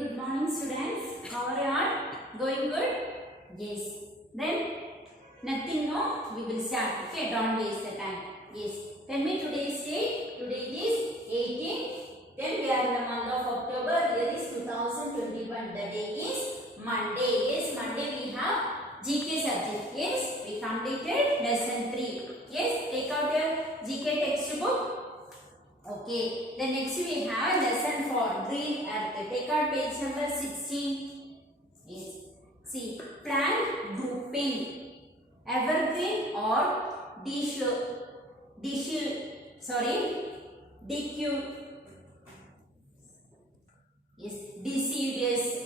good morning students. How are you all? Going good? Yes. Then nothing no? We will start. Okay, don't waste the time. Yes. Tell me today's date. Today is 18. Then we are in the month of October. Year is 2021. The day is Monday. Yes, Monday we have GK subject. Yes, we completed lesson 3. Yes, take out your GK textbook. Okay, then next we have lesson 4, green earth. Take out page number 16. Yes. See, plant grouping, evergreen or yes, deciduous.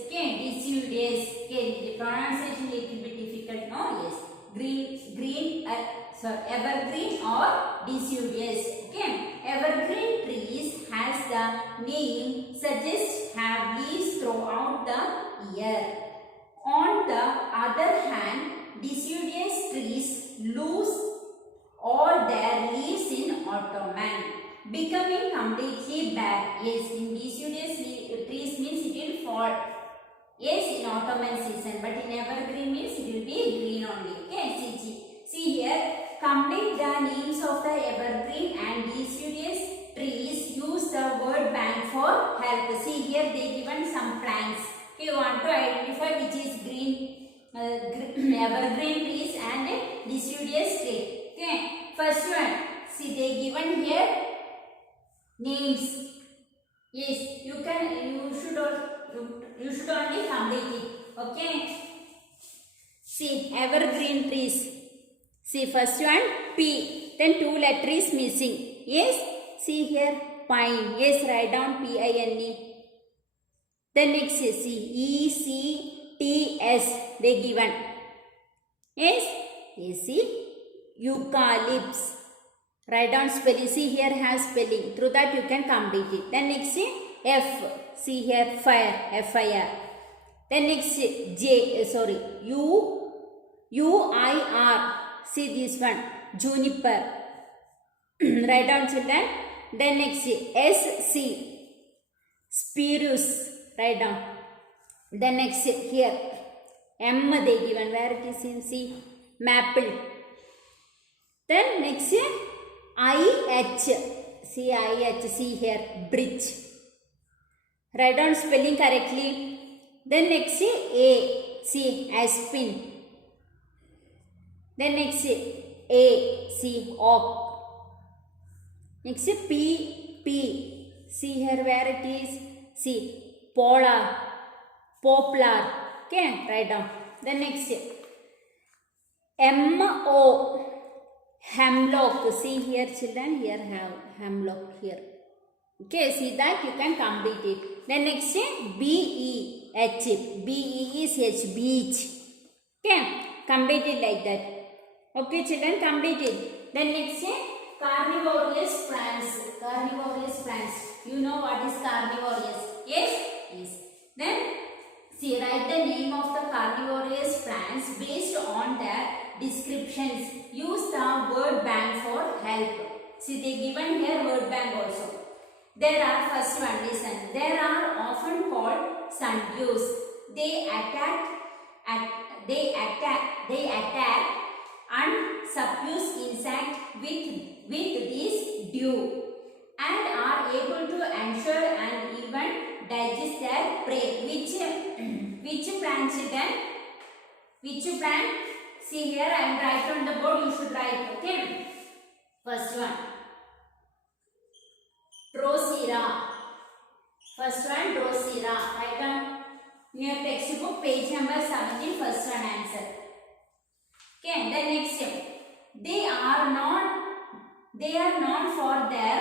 Okay, deciduous. Okay, the pronunciation little bit difficult. No, yes, evergreen or deciduous. Okay. Evergreen trees has the name suggests have leaves throughout the year. On the other hand, deciduous trees lose all their leaves in autumn, becoming completely bare. Yes, in deciduous trees means it will fall. Yes, in autumn season, but in evergreen means it will be green only. Okay, see here. Complete the names of the evergreen and deciduous trees. Use the word bank for help. See here they given some plants. Okay, you want to identify which is green, evergreen trees and deciduous tree. Okay, first one. See they given here names. Yes, you should only complete it. Okay. See evergreen trees. See first one P, then 2 letters is missing. Yes, see here pine. Yes, write down P-I-N-E. Then next is see E-C-T-S they given. Yes, see eucalypts. Write down spelling. See here has spelling. Through that you can complete it. Then next F. See here fire. F-I-R. Then next U-I-R. See this one, juniper. Write down children. Then next S-C, spruce. Write down. Then next here, M they given. Where it is in C, maple. Then next I-H. See I-H. See here, bridge. Write down spelling correctly. Then next A. See aspen. Then next A, see oak. Next P, see here where it is, see poplar. Okay, write down. Then next M-O, hemlock. See here children, here have hemlock here. Okay, see that you can complete it. Then next B-E-H, B-E-H, beach. Okay, complete it like that. Okay children, complete it. Then next carnivorous plants. Carnivorous plants. You know what is carnivorous? Yes? Yes. Then see, write the name of the carnivorous plants based on their descriptions. Use the word bank for help. See, they given here word bank also. There are first one, listen. There are often called sundews. They attack and subdue insect with this dew and are able to ensure and even digest their prey. Which plant children? Which plant? See here I am write on the board, you should write. Okay. First one Drosera. First one Drosera. Write down in your textbook page number 17, first one answer. Okay, the next step. They are known for their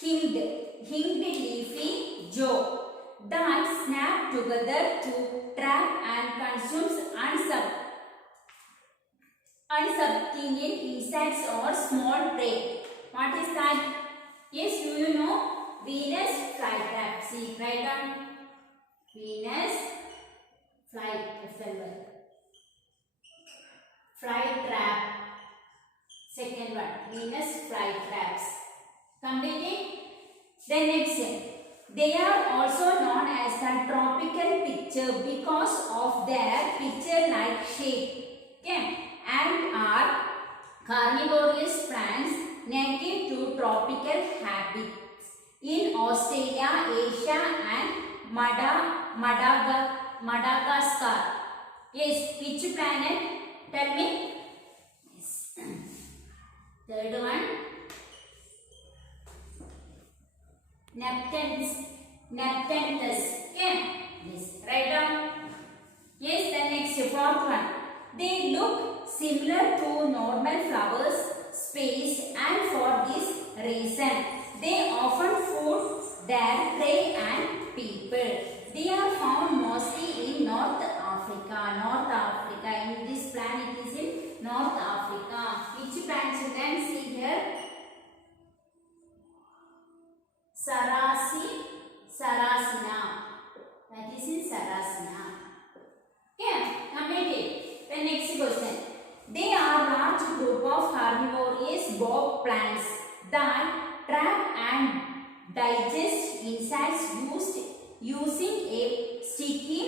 hinged leafy jaw that snap together to trap and consume unsubstantial insects or small prey. What is that? Yes, you know Venus flytrap. See, write down Venus flytrap. Flytrap. Second one, Venus flytraps. Completed. Then next, they are also known as the Australia, Asia, and Madagascar. Yes, which planet? Tell me. Yes. Third one. Neptunus. Okay. Yes. Write down. Yes. The next fourth one. They look similar to normal flowers, space, and for this reason, they often food their prey and people. They are found mostly in North Africa. North Africa. In this planet is in North Africa. Which plant children? See here. Sarracina. That is in Sarracina. Okay, completed. The next question. They are large group of carnivorous bog plants that trap and digest insects using a sticky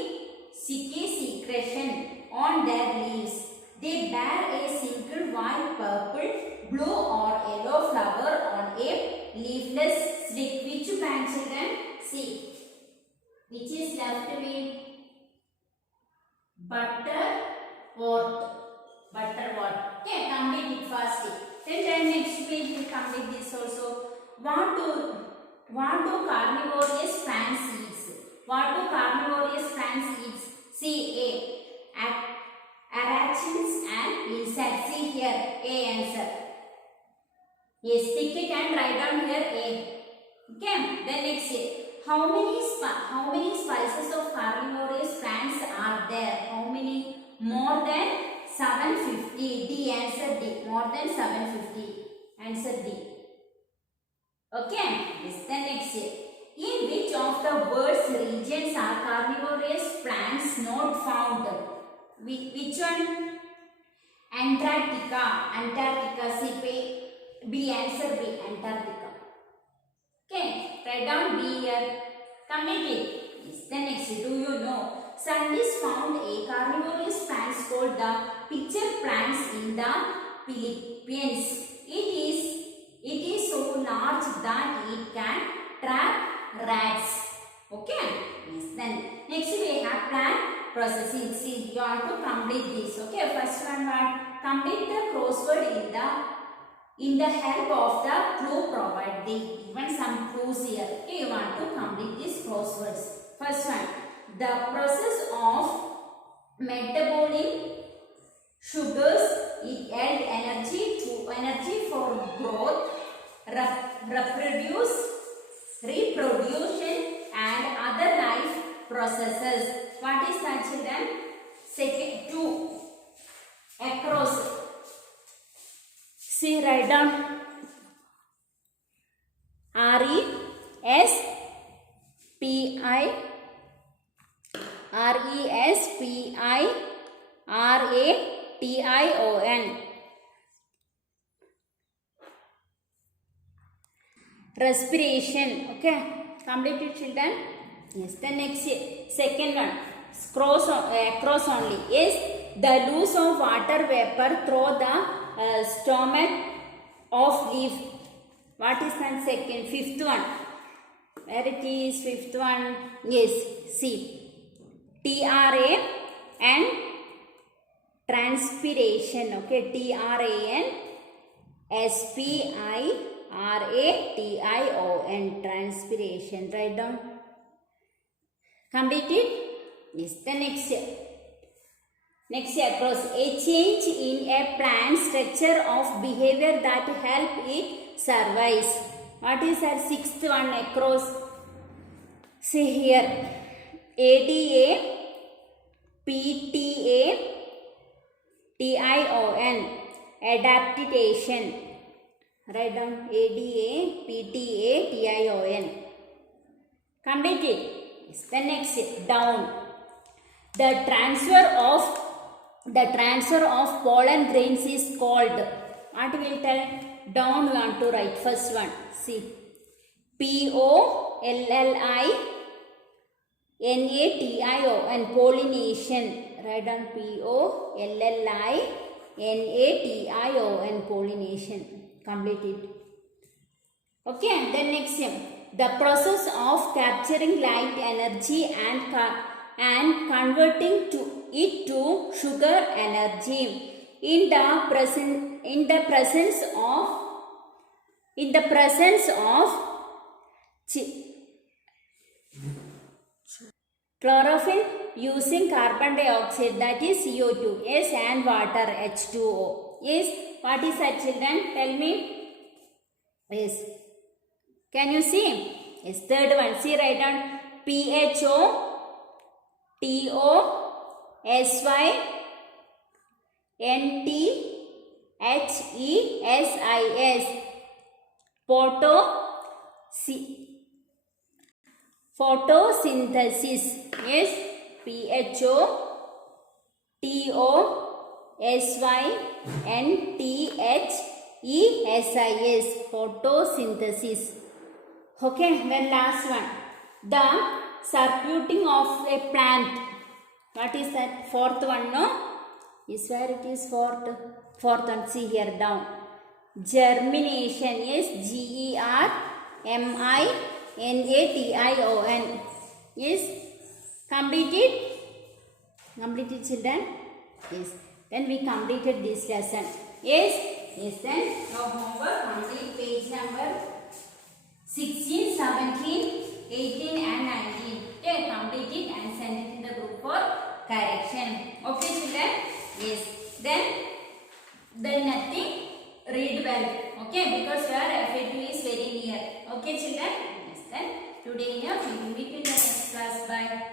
secretion on their leaves. They bear a single white, purple, blue or yellow flower on a leafless stick. Which plant children? See. Which is left with butterwort. Butterwort. Okay, complete it first. Then next page we complete this also. What do carnivorous plants eat? What do carnivorous plants eat? See A. Arachnids and insects. See here A answer. Yes, tick it and write down here A. Okay. Then next how many species of carnivorous plants are there? How many? More than 750. D answer D. More than 750. Answer D. Okay. This the next. In which of the world's regions are carnivorous plants not found? Which one? Antarctica. See B answer B. Antarctica. Okay. Write down B here. Complete it. Yes. The next. Do you know? Scientists found a carnivorous plants called the pitcher plants in the Philippines. It is so large that it can trap rats. Okay. Yes. Then next we have plant processing. See, you have to complete this. Okay. First one, what? Complete the crossword in the help of the clue provided. They given some clues here. Okay. You want to complete these crosswords. First one. The process of metabolic sugars it adds energy for growth, reproduction and other life processes. What is that children? Second, 2 across. See, write down RESPIRATION. Respiration. Okay. Complete it children. Yes. The next second one. Across only. Yes. The loose of water vapor through the stomach of leaf. What is that second? Fifth one. Where it is? Fifth one. Yes. See. TRA and transpiration. Okay. TRANSPIRATION. Transpiration. Write down. Complete it. Yes. The next across. A change in a plant structure of behavior that help it survive. What is our sixth one across? See here. ADA PTA TION. Adaptation. Write down ADA PTA TION. Complete it. Yes. The next down. The transfer of pollen grains is called. What will tell? Down we want to write. First one. See. POLLINATION. Pollination. Write down POLLINATION. Pollination. Complete it. Okay. Then next the process of capturing light energy and converting it to sugar energy. In the presence of chlorophyll using carbon dioxide, that is CO2, yes, and water, H2O. Yes, what is that, children? Tell me. Yes. Can you see? Yes, third one. See, write down PHO, TO, SY, NTHESIS. Photosynthesis. Yes, PHO, TO, SY, NTHESIS. Photosynthesis. Okay, then last one. The circuiting of a plant. What is that? Fourth one, no? Is where it is fourth. Fourth one, see here down. Germination is GERMINATION. Yes, completed? Completed, children? Yes. Then we completed this lesson. Yes? Yes, then your homework complete page number 16, 17, 18 and 19. Okay, complete it and send it in the group for correction. Okay, children? Yes. Then nothing, read well. Okay, because your FAQ is very near. Okay, children? Yes, then today enough. We will meet in the next class. Bye.